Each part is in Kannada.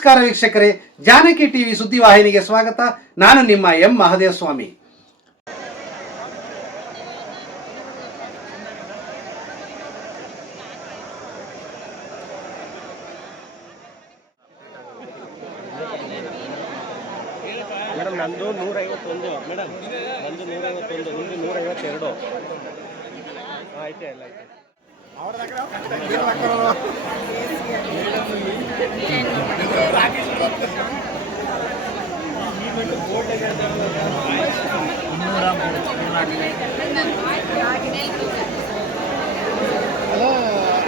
ನಮಸ್ಕಾರ ವೀಕ್ಷಕರೇ, ಜಾನಕಿ ಟಿವಿ ಸುದ್ದಿವಾಹಿನಿಗೆ ಸ್ವಾಗತ. ನಾನು ನಿಮ್ಮ ಎಂ ಮಹದೇವ ಸ್ವಾಮಿ ಮೇಡಮ್, ನಂದು ನೂರೈವತ್ತೊಂದು. ಮೇಡಮ್, ನಂದು ನೂರೈವತ್ತೊಂದು ನಿಮ್ಮದು ನೂರೈವತ್ತೆರಡು. ಆಯ್ತು, ಎಲ್ಲ ಆಯ್ತು.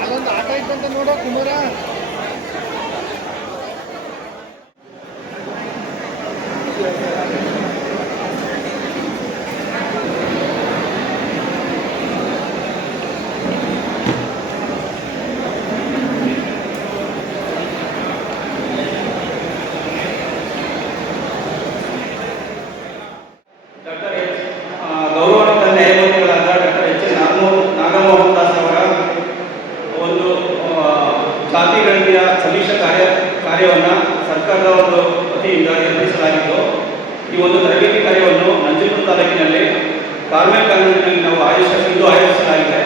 ಅಲ್ಲೊಂದು ಆಟ ಇತ್ತಂತ ನೋಡ ಕುಮಾರ ಕಾರ್ಮಿಕ ಕಾನೂನಿನಲ್ಲಿ ನಾವು ಆಯೋಜಿಸ ಇಂದು ಆಯೋಜಿಸಲಾಗಿದೆ.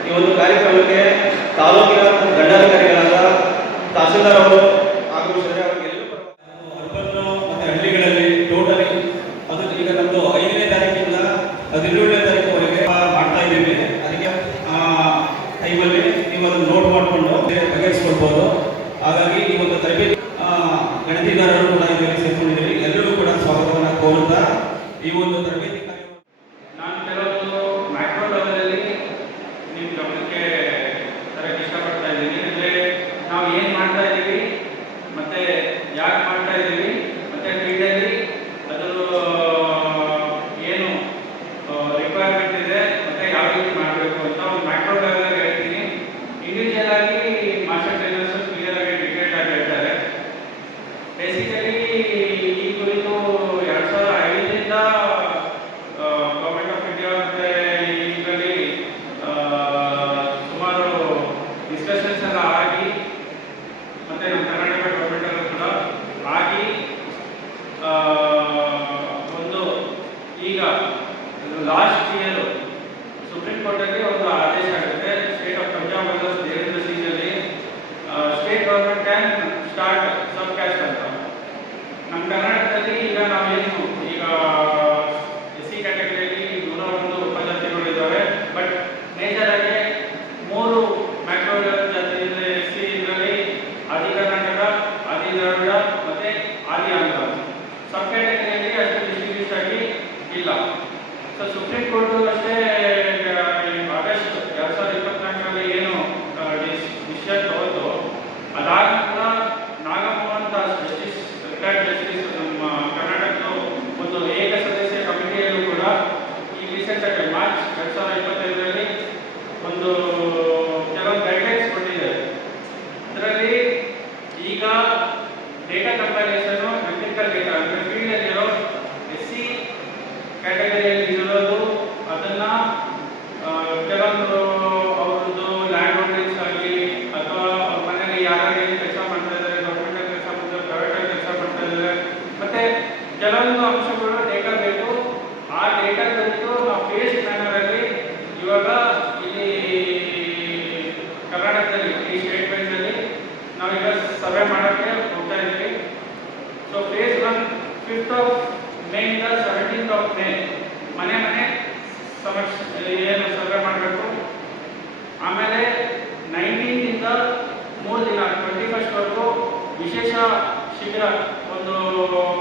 ಈ ಒಂದು ಕಾರ್ಯಕ್ರಮಕ್ಕೆ ತಾಲೂಕಿನ ದಂಡಾಧಿಕಾರಿಗಳಾದ ತಹಸೀಲ್ದಾರ್ ಅವರು ಆಗಮಿಸಿದರೆ ಅವರಿಗೆಲ್ಲರೂ ಅರ್ಬನ್ ಮತ್ತು ಹಳ್ಳಿಗಳಲ್ಲಿ ಟೋಟಲಿ ಅದು ಈಗ ನಮ್ಮದು ಐದನೇ ತಾರೀಕಿಂದ ಹದಿನೇಳನೇ ತಾರೀಕುವರೆಗೆ ಮಾಡ್ತಾ ಇದ್ದೀವಿ ಅದಕ್ಕೆ ಆ ಟೈಮಲ್ಲಿ ನೀವು ಅದನ್ನು ನೋಟ್ ಮಾಡಿಕೊಂಡು ಬಗೆಹರಿಸ್ಕೊಳ್ಬೋದು ಹಾಗಾಗಿ ಈ ಒಂದು ತರಬೇತಿ ಆ, ಗಣತಿಗಾರರು ಕೂಡ ಇದರಲ್ಲಿ ಸೇರ್ಕೊಂಡಿದ್ದೀವಿ ಎಲ್ಲರೂ ಕೂಡ ಸ್ವಾಗತವನ್ನು ಕೋರುತ್ತಾ ಈ ಒಂದು ತರಬೇತಿ ಕಾರ್ಯ ನಾನು ಕೆಲವೊಂದು ಮ್ಯಾಕ್ರೋ ಲೆವೆಲಲ್ಲಿ ನಿಮ್ಮ ಗಮನಕ್ಕೆ ತರಕ್ಕೆ ಇಷ್ಟಪಡ್ತಾ ಇದ್ದೀನಿ ಅಂದರೆ ನಾವು ಏನು ಮಾಡ್ತಾ ಇದ್ದೀವಿ ಮತ್ತೆ ಯಾಕೆ ಮಾಡ್ತಾ ಇದ್ದೀವಿ ಮತ್ತೆ ಫೀಲ್ಡಲ್ಲಿ ಅದು ಏನು ರಿಕ್ವೈರ್ಮೆಂಟ್ ಇದೆ ಮತ್ತೆ ಯಾವ ರೀತಿ ಮಾಡಬೇಕು ಅಂತ ಒಂದು ಮ್ಯಾಕ್ರೋ ಲೆವೆಲ್ ಹೇಳ್ತೀನಿ ಇಂಡಿವಿಜುವಲ್ ಆಗಿ ಮಾಸ್ಟರ್ ಟ್ರೈನರ್ಸ್ ಕ್ಲಿಯರ್ ಆಗಿ ಡಿಟೇಲ್ ಆಗಿ ಹೇಳ್ತಾರೆ ಬೇಸಿಕಲಿ ಈ ಕುರಿತು ಎರಡು ಸಾವಿರದ ಐದರಿಂದ ಗೌರ್ಮೆಂಟ್ ಆಫ್ ಇಂಡಿಯಾ ಮತ್ತೆ ಇದರಲ್ಲಿ ಸುಮಾರು ಡಿಸ್ಕಷನ್ಸ್ ಎಲ್ಲ ಆಗಿ ಮತ್ತೆ ನಮ್ಮ ಕರ್ನಾಟಕ ಗೌರ್ಮೆಂಟ್ ಅಲ್ಲೂ ಕೂಡ ಆಗಿ ಆ, ಒಂದು ಈಗ ಲಾಸ್ಟ್ ಇಯರ್ ಸುಪ್ರೀಂ ಕೋರ್ಟಲ್ಲಿ ಒಂದು ಆದೇಶ ಆಗುತ್ತೆ state of Punjab versus Devendra ಸಿಂಗಲ್ಲಿ state government can start sub caste ಅಂತ ನಮ್ಮ ಕರ್ನಾಟಕದಲ್ಲಿ ಈಗ ನಾವೇನು ಈಗ ಎಸ್ ಸಿ ಕ್ಯಾಟಗರಿಯಲ್ಲಿ ನೂರ ಒಂದು ಉಪಜಾತಿಗಳು ಇದ್ದಾವೆ ಬಟ್ ಮೇಜರ್ ಆಗಿ ಮೂರು ಮ್ಯಾಕ್ರೋ ಜಾತಿ ಅಂದರೆ ಎಸ್ ಸಿ ಇದರಲ್ಲಿ ಆದಿ ಕರ್ನಾಟಕ ಆದಿ ದ್ರಾವಿಡ ಮತ್ತೆ ಆದಿ ಆಂಧ್ರ ಸಬ್ ಕ್ಯಾಟಗರಿಯಲ್ಲಿ ಅಷ್ಟು ಡಿಸ್ಟ್ರಿಬ್ಯೂಟ್ ಆಗಿ ಇಲ್ಲ ಸೊ ಸುಪ್ರೀಂ ಕೋರ್ಟು ಅಷ್ಟೇ ಆ, ಈ ಆಗಸ್ಟ್ ಎರಡು ಸಾವಿರದ ಇಪ್ಪತ್ನಾಲ್ಕರಲ್ಲಿ ಏನು ಡಿಸಿಷನ್ ತಗೊಂಡು ಅದಾದ ನಂತರ Nagamohan Das justice retired justice ನಮ್ಮ ಕರ್ನಾಟಕದ ಒಂದು ಏಕ ಸದಸ್ಯ ಕಮಿಟಿಯಲ್ಲೂ ಕೂಡ ಈ ರೀಸೆಂಟ್ ಆಗಿ ಮಾರ್ಚ್ ಎರಡು ಸಾವಿರದ ಇಪ್ಪತ್ತೈದರಲ್ಲಿ ಒಂದು ಕೆಲವೊಂದು ಗೈಡ್ಲೈನ್ಸ್ ಕೊಟ್ಟಿದ್ದಾರೆ ಅದರಲ್ಲಿ ಈಗ ಡೇಟಾ ಕಂಪ್ಯಾರಿಸನ್ ಟೆಕ್ನಿಕಲ್ ಡೇಟಾ ಅಂದರೆ ಫೀಲ್ಡಲ್ಲಿರೋ ಎಸ್ ಸಿ ಕ್ಯಾಟಗರಿಯಲ್ಲಿ ಇರೋದು ಅದನ್ನ ಆ, ಕೆಲವೊಂದು ಅವ್ರದ್ದು ಲ್ಯಾಂಡ್ ಹೋಲ್ಡಿಂಗ್ಸ್ ಆಗಲಿ ಅಥವಾ ಅವ್ರ ಮನೆಯಲ್ಲಿ ಯಾರು ಏನು ಕೆಲಸ ಮಾಡ್ತಾ ಇದ್ದಾರೆ ಗೌರ್ಮೆಂಟ್ ಕೆಲಸ ಮಾಡ್ತಾರೆ ಪ್ರೈವೇಟ್ ಕೆಲಸ ಮಾಡ್ತಾ ಇದ್ದಾರೆ ಮತ್ತೆ ಕೆಲವೊಂದು ಅಂಶಗಳು ಡೇಟಾ ಬೇಕು ಆ ಡೇಟಾ ಕುರಿತು ನಾವು ಫೇಸ್ ಮ್ಯಾನರಲ್ಲಿ ಇವಾಗ ಇಲ್ಲಿ ಕರ್ನಾಟಕದಲ್ಲಿ ಈ ಸ್ಟೇಟ್ ಅಲ್ಲಿ ನಾವೀಗ ಸರ್ವೆ ಮಾಡೋಕ್ಕೆ ಹೋಗ್ತಾ ಇದ್ದೀವಿ. So phase one fifth of May ಇಂದ ಸೆವೆಂಟೀನ್ತ್ ಆಫ್ ಮೇ ಮನೆ ಮನೆ ಸಮಕ್ಷ ಏನು ಸರ್ವೆ ಮಾಡಬೇಕು. ಆಮೇಲೆ ನೈನ್ಟೀನಿಂದ ಮೂರು ದಿನ ಟ್ವೆಂಟಿ ಫಸ್ಟ್ವರೆಗೂ ವಿಶೇಷ ಶಿಬಿರ ಒಂದು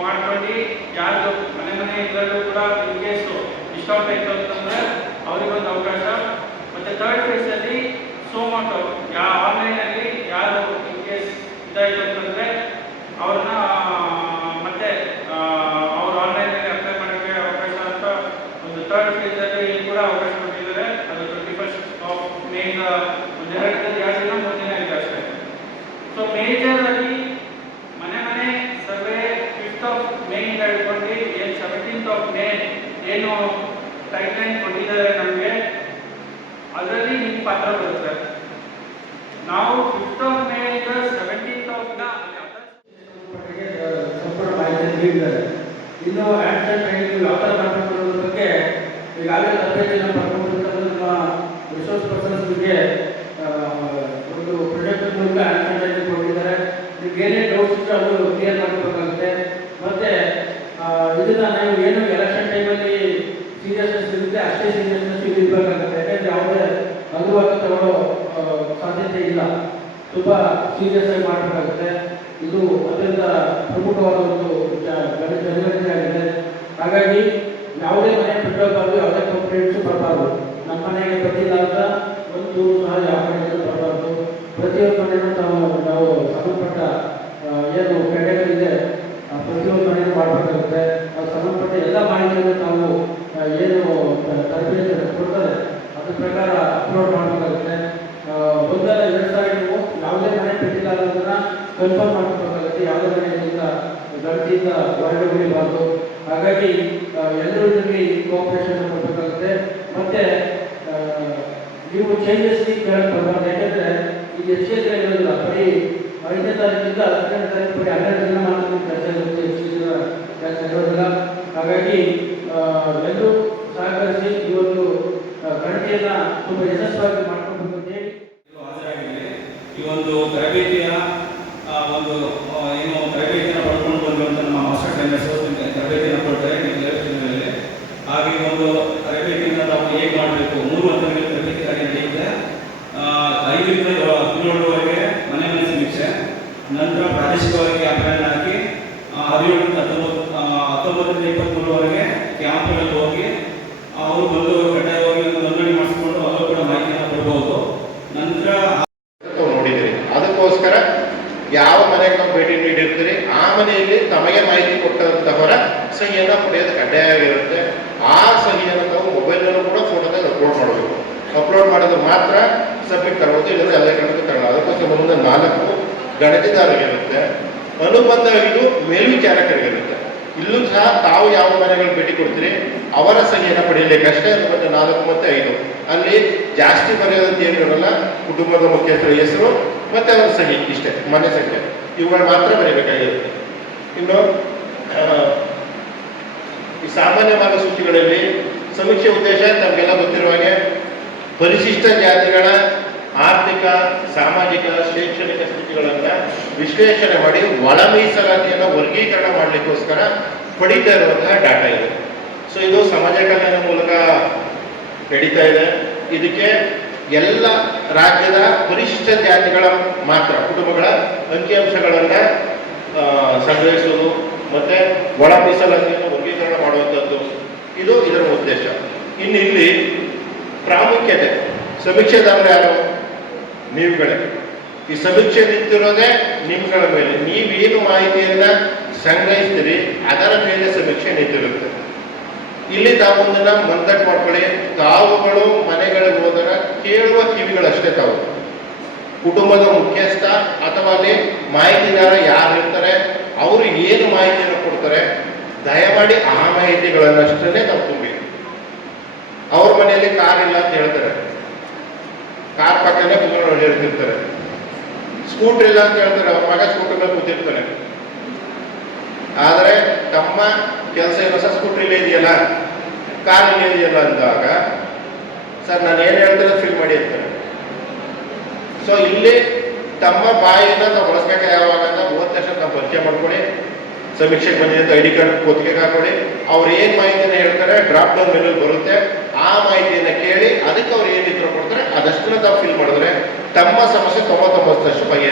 ಮಾಡ್ಕೊಂಡು ಯಾರು ಮನೆ ಮನೆ ಇದ್ರಲ್ಲೂ ಕೂಡ ಇನ್ ಕೇಸು ಡಿಸ್ಕೌಂಟ್ ಆಯಿತು ಅಂತಂದ್ರೆ ಅವರಿಗೊಂದು ಅವಕಾಶ. ಮತ್ತೆ ತರ್ಡ್ ಫೇಸಲ್ಲಿ ಸೋಮೋಟೋ ಯಾ ಆನ್ಲೈನಲ್ಲಿ ಇದಾಯಿತು ಅವ್ರನ್ನ, ಮತ್ತೆ ಅವ್ರು ಆನ್ಲೈನಲ್ಲಿ ಅಪ್ಲೈ ಮಾಡೋಕ್ಕೆ ಅವಕಾಶ ಅಂತ ಒಂದು ಥರ್ಡ್ ಫೇಸಲ್ಲಿ ಕೂಡ ಅವಕಾಶ ಕೊಟ್ಟಿದ್ದಾರೆ. ಅದು ಟ್ವೆಂಟಿ ಫಸ್ಟ್ ಆಫ್ ಮೇಯಿಂದ ಇಂದ ದಿನ, ಎರಡು ದಿನ ಮೂರು ದಿನ ಇದೆ ಅಷ್ಟೇ. ಸೊ ಮೇಜರ್ ಆಗಿ ಮನೆ ಮನೆ ಸರ್ವೆ ಫಿಫ್ತ್ ಆಫ್ ಮೇ ಇಂದ ಹಿಡ್ಕೊಂಡು ಏನು ಸೆವೆಂಟೀನ್ತ್ ಆಫ್ ಮೇ ಏನು ಟೈಮ್ಲೈನ್ ಕೊಟ್ಟಿದ್ದಾರೆ ನಮಗೆ, ಅದರಲ್ಲಿ ನಿಮ್ಮ ಪಾತ್ರ ಬರುತ್ತೆ. ನಾವು ಫಿಫ್ತ್ ಆಫ್ ಮೇ ಇಂದ ಸೆವೆಂಟೀನ್ತ್ ಹೇಳಿದ್ದಾರೆ ಇನ್ನು ಆ್ಯಕ್ಷನ್ ಟ್ರೈನಿಂಗ್ ವ್ಯಾಪಾರ ಅನ್ನೋದ್ರ ಬಗ್ಗೆ ಈಗಾಗಲೇ ತರಬೇತಿಯನ್ನು ಪಡ್ಕೊಂಡಿರ್ತಕ್ಕಂಥ ರಿಸೋರ್ಸ್ ಪರ್ಸನ್ಸ್ಗೆ ಒಂದು ಪ್ರೊಜೆಕ್ಟ್ ಮೂಲಕ ಆ್ಯಕ್ಷನ್ ಟ್ರೈನಿಂಗ್ ಕೊಟ್ಟಿದ್ದಾರೆ. ನಿಮ್ಗೆ ಏನೇ ಡೌಟ್ಸ್ ಇದ್ದರೆ ಅವರು ಕ್ಲಿಯರ್ ಮಾಡಬೇಕಾಗುತ್ತೆ ಮತ್ತು ಇದನ್ನ ನಾವು ಏನು ಎಲೆಕ್ಷನ್ ಟೈಮಲ್ಲಿ ಸೀರಿಯಸ್ನೆಸ್ ಇರುತ್ತೆ, ಅಷ್ಟೇ ಸೀರಿಯಸ್ನೆಸ್ ಇರಬೇಕಾಗುತ್ತೆ. ಯಾಕಂದರೆ ಯಾವುದೇ ಲಘುವಾಗಿ ತಗೊಳ್ಳೋ ಸಾಧ್ಯತೆ ಇಲ್ಲ. ತುಂಬ ಸೀರಿಯಸ್ ಆಗಿ ಮಾಡಬೇಕಾಗುತ್ತೆ. ಇದು ಅತ್ಯಂತ ಪ್ರಮುಖವಾದ ಒಂದು ಆಗಿದೆ ಹಾಗಾಗಿ ಯಾವುದೇ ಮನೆ ಬಿಟ್ಟೋಗ್ಬಾರ್ದು, ಯಾವುದೇ ಕಂಪ್ಲೇಂಟ್ಸು ಬರಬಾರ್ದು. ನಮ್ಮ ಮನೆಗೆ ಬಂದಿಲ್ಲ ಅಂತ ಒಂದು ಸಹ ಯಾವ ಮನೆಗೂ ಬರಬಾರ್ದು. ಪ್ರತಿಯೊಂದು ಮನೆಯನ್ನು ನಾವು ನಾವು ಸಂಬಂಧಪಟ್ಟ ಏನು ಕೆಟಗರಿದೆ ಆ, ಪ್ರತಿಯೊಂದು ಮನೆಯೂ ಮಾಡಬೇಕಾಗುತ್ತೆ ಅದು ಸಂಬಂಧಪಟ್ಟ ಎಲ್ಲ ಮಾಹಿತಿಯನ್ನು ನಾವು ಆ, ಏನು ತ- ತರಬೇತಿ ಕೊಡ್ತಾರೆ ಅದ್ರ ಪ್ರಕಾರ ಅಪ್ಲೋಡ್ ಮಾಡಬೇಕಾಗುತ್ತೆ ಆ, ಒಂದಲ್ಲ ಎರಡು ಸಾರಿ ನೀವು ಯಾವುದೇ ಮನೆ ಬಿಟ್ಟಿಲ್ಲ ಅನ್ನೋದನ್ನ ಕನ್ಫರ್ಮ್ ಮಾಡ್ಕೋಬೇಕಾಗುತ್ತೆ ಯಾವುದೇ ಮನೆಯಿಂದ ಗಣತಿಯಿಂದ ಹೊರಗೆ ಉಳಿಬಾರ್ದು ಹಾಗಾಗಿ ಎಲ್ಲರೂ ಇದರಲ್ಲಿ ಕೋಆಪರೇಷನ್ ಕೊಡಬೇಕಾಗುತ್ತೆ ಮತ್ತೆ ನೀವು ಚೇಂಜಸ್ ಕೇಳಕ್ಕೆ ಬರಬಾರ್ದು. ಯಾಕಂದ್ರೆ ಈಗ ಎಚ್ ಇರೋದಿಲ್ಲ ಬರೀ ಐದನೇ ತಾರೀಕಿಂದ ಹತ್ತನೇ ತಾರೀಕು ಬರೀ ಹನ್ನೆರಡು ದಿನ ನಿಮ್ಗೆ ಕೆಲಸ ಇರುತ್ತೆ ಕೆಲಸ ಇರೋದಿಲ್ಲ ಹಾಗಾಗಿ ಎಲ್ಲರೂ ಸಹಕರಿಸಿ ಇವತ್ತು ಗಣತಿಯನ್ನ ತುಂಬ ಯಶಸ್ವಿಯಾಗಿ ಮಾಡ್ಕೊಬೇಕು ಅಂತ ಹೇಳಿ ಹಾಜರಾಗಿದ್ದಾರೆ ಈ ಒಂದು ತರಬೇತಿಯ ಆ, ಒಂದು ಆ, ಏನು ತರಬೇತಿಯನ್ನು ಪಡ್ಕೊಂಡು ಬಂದಿರುವಂಥ ನಮ್ಮ ಮಾಸ್ಟರ್ ಟ್ರೈನರ್ಸು ತರಬೇತಿಯನ್ನು ಕೊಡ್ತಾರೆ ಲೆವೆಲ್ನಲ್ಲಿ ಹಾಗೆ ಈ ಒಂದು ತರಬೇತಿಯನ್ನು ನಾವು ಹೇಗೆ ಮಾಡಬೇಕು ಮೂರು ಹಂತಗಳಲ್ಲಿ ತರಬೇತಿ ಕಾರ್ಯ ನಡೆಯುತ್ತೆ ಆ, ಐದರಿಂದ ಏಳು- ಹದಿನೇಳರವರೆಗೆ ಮನೆ ಮನೆ ಸಮೀಕ್ಷೆ ನಂತರ ಪ್ರಾದೇಶಿಕವಾಗಿ ಅಭಿಯಾನ ಹಾಕಿ ಆ, ಹದಿನೇಳರಿಂದ ಹತ್ತೊಂಬತ್ತು ಆ, ಹತ್ತೊಂಬತ್ತರಿಂದ ಇಪ್ಪತ್ತ್ಮೂರವರೆಗೆ ಕ್ಯಾಂಪ್ಗಳಲ್ಲಿ ಹೋಗಿ ಅವರು ಬಂದು ಕಡ್ಡಾಯವಾಗಿ ಒಂದು ನೋಂದಣಿ ಮಾಡಿಸ್ಕೊಂಡು ಅವರು ಕೂಡ ಮಾಹಿತಿಯನ್ನು ಕೊಡ್ಬೋದು ನಂತರ ತಾವು ನೋಡಿದಿರಿ ಅದಕ್ಕೋಸ್ಕರ ಯಾವ ಮನೆಗೆ ನಾವು ಭೇಟಿ ನೀಡಿರ್ತೀರಿ ಆ ಮನೆಯಲ್ಲಿ ತಮಗೆ ಮಾಹಿತಿ ಕೊಟ್ಟಂತವರ ಸಹಿಯನ್ನು ಪಡೆಯೋದು ಕಡ್ಡಾಯವಾಗಿರುತ್ತೆ ಆ ಸಹಿಯನ್ನು ನಾವು ಮೊಬೈಲ್ನಲ್ಲೂ ಕೂಡ ಫೋಟೋದಾಗ ಅಪ್ಲೋಡ್ ಮಾಡಬೇಕು ಅಪ್ಲೋಡ್ ಮಾಡೋದು ಮಾತ್ರ ತಗೊಳ್ಳೋದು ಇಲ್ಲದ್ರೆ ಎಲ್ಲ ಗಣತಿ ತಗೊಳ್ಳೋದು ಅದಕ್ಕೋಸ್ಕರ ಮುಂದೆ ನಾಲ್ಕು ಗಣತಿದಾರರಿಗಿರುತ್ತೆ ಅನುಬಂಧ ಇದು ಮೇಲ್ವಿಚಾರಕರಿಗಿರುತ್ತೆ ಇಲ್ಲೂ ಸಹ ತಾವು ಯಾವ ಮನೆಗಳು ಭೇಟಿ ಕೊಡ್ತೀರಿ, ಅವರ ಸಹಿಯನ್ನು ಪಡೆಯಲಿಕ್ಕಷ್ಟೇ ಮತ್ತೆ ನಾಲ್ಕು ಮತ್ತೆ ಐದು. ಅಲ್ಲಿ ಜಾಸ್ತಿ ಬರೆಯೋದಂತ ಏನು ಇರಲ್ಲ. ಕುಟುಂಬದ ಮುಖ್ಯಸ್ಥರ ಹೆಸರು ಮತ್ತೆ ಅವರ ಸಹಿ ಇಷ್ಟೇ, ಮನೆ ಸಂಖ್ಯೆ. ಇವುಗಳು ಮಾತ್ರ ಬರೀಬೇಕಾಗಿರುತ್ತೆ. ಇನ್ನು ಈ ಸಾಮಾನ್ಯ ಮಾರ್ಗಸೂಚಿಗಳಲ್ಲಿ ಸಮೀಕ್ಷೆ ಉದ್ದೇಶ ತಮಗೆಲ್ಲ ಗೊತ್ತಿರುವ ಹಾಗೆ ಪರಿಶಿಷ್ಟ ಜಾತಿಗಳ ಆರ್ಥಿಕ, ಸಾಮಾಜಿಕ, ಶೈಕ್ಷಣಿಕ ಸ್ಥಿತಿಗಳನ್ನು ವಿಶ್ಲೇಷಣೆ ಮಾಡಿ ಒಳ ಮೀಸಲಾತಿಯನ್ನು ವರ್ಗೀಕರಣ ಮಾಡಲಿಕ್ಕೋಸ್ಕರ ಪಡಿತಾ ಇರುವಂತಹ ಡಾಟಾ ಇದೆ. ಸೊ ಇದು ಸಮಾಜ ಕಲ್ಯಾಣ ಮೂಲಕ ನಡೀತಾ ಇದೆ. ಇದಕ್ಕೆ ಎಲ್ಲ ರಾಜ್ಯದ ಪರಿಶಿಷ್ಟ ಜಾತಿಗಳ ಮಾತ್ರ, ಕುಟುಂಬಗಳ ಅಂಕಿಅಂಶಗಳನ್ನು ಸಂಗ್ರಹಿಸುವುದು ಮತ್ತೆ ಒಳ ಮೀಸಲಾತಿಯನ್ನು ವರ್ಗೀಕರಣ ಮಾಡುವಂಥದ್ದು. ಇದು ಇದರ ಉದ್ದೇಶ. ಇನ್ನು ಇಲ್ಲಿ ಪ್ರಾಮುಖ್ಯತೆ. ಸಮೀಕ್ಷೆದಾರರು ಯಾರು? ನೀವುಗಳೇ, ಈ ಸಮೀಕ್ಷೆ ನಿಂತಿರೋದೇ ನಿಮ್ಗಳ ಮೇಲೆ. ನೀವೇನು ಮಾಹಿತಿಯನ್ನ ಸಂಗ್ರಹಿಸ್ತೀರಿ, ಅದರ ಮೇಲೆ ಸಮೀಕ್ಷೆ ನಿಂತಿರುತ್ತೆ. ಇಲ್ಲಿ ತಾವು ಒಂದನ್ನ ಮಂದಟ್ ಮಾಡ್ಕೊಳ್ಳಿ. ತಾವುಗಳು ಮನೆಗಳಿಗೆ ಹೋದಾಗ ಕೇಳುವ ಕಿವಿಗಳಷ್ಟೇ ತಾವು. ಕುಟುಂಬದ ಮುಖ್ಯಸ್ಥ ಅಥವಾ ಅಲ್ಲಿ ಮಾಹಿತಿದಾರ ಯಾರು ಇರ್ತಾರೆ, ಅವರು ಏನು ಮಾಹಿತಿಯನ್ನು ಕೊಡ್ತಾರೆ, ದಯಮಾಡಿ ಆ ಮಾಹಿತಿಗಳನ್ನಷ್ಟೇ ತಾವು ತುಂಬಿ ಅವ್ರ ಮನೆಯಲ್ಲಿ ಕಾರ್ ಇಲ್ಲ ಅಂತ ಹೇಳ್ತಾರೆ. ಕಾರ್ ಪಕ್ಕನೇ ಹೇಳ್ತಿರ್ತಾರೆ ಸ್ಕೂಟರ್ ಇಲ್ಲ ಅಂತ ಹೇಳ್ತಾರೆ, ಅವ್ರ ಮಗ ಸ್ಕೂಟರ್ ಮೇಲೆ ಕೂತಿರ್ತಾರೆ ಆದರೆ ತಮ್ಮ ಕೆಲಸ ಏನೋ ಸರ್ ಸ್ಕೂಟರ್ ಇಲ್ಲೇ ಇದೆಯಲ್ಲ, ಕಾರ್ ಇಲ್ಲೇ ಇದೆಯಲ್ಲ ಅಂದಾಗ, ಸರ್, ನಾನು ಏನು ಹೇಳ್ತಾರೆ ಫೀಲ್ ಮಾಡಿ ಇರ್ತಾರೆ ಸೊ ಇಲ್ಲಿ ತಮ್ಮ ಬಾಯಿಯಿಂದ ನಾವು ಬಳಸ್ಬೇಕು ಯಾವಾಗ ಅಂತ ಹೋದ ತಕ್ಷಣ ನಾವು ಪರಿಚಯ ಮಾಡ್ಕೊಳ್ಳಿ. ಸಮೀಕ್ಷೆಗೆ ಬಂದಿದ್ದ ಐ ಡಿ ಕಾರ್ಡ್ ಕೊತ್ತಿಗೆ ಹಾಕೊಳ್ಳಿ. ಅವ್ರು ಏನು ಮಾಹಿತಿನ ಹೇಳ್ತಾರೆ ಡ್ರಾಪ್ ಡೌನ್ ಮೆನು ಬರುತ್ತೆ. ಆ ಮಾಹಿತಿಯನ್ನು ಕೇಳಿ ಅದಕ್ಕೆ ಅವ್ರು ಏನಿದ್ರು ಕೊಡ್ತಾರೆ, ಅದಷ್ಟನ್ನ ತಾವು ಫಿಲ್ ಮಾಡಿದ್ರೆ ತಮ್ಮ ಸಮಸ್ಯೆ ತೊಂಬತ್ತೊಂಬತ್ತಷ್ಟು ಬಗೆ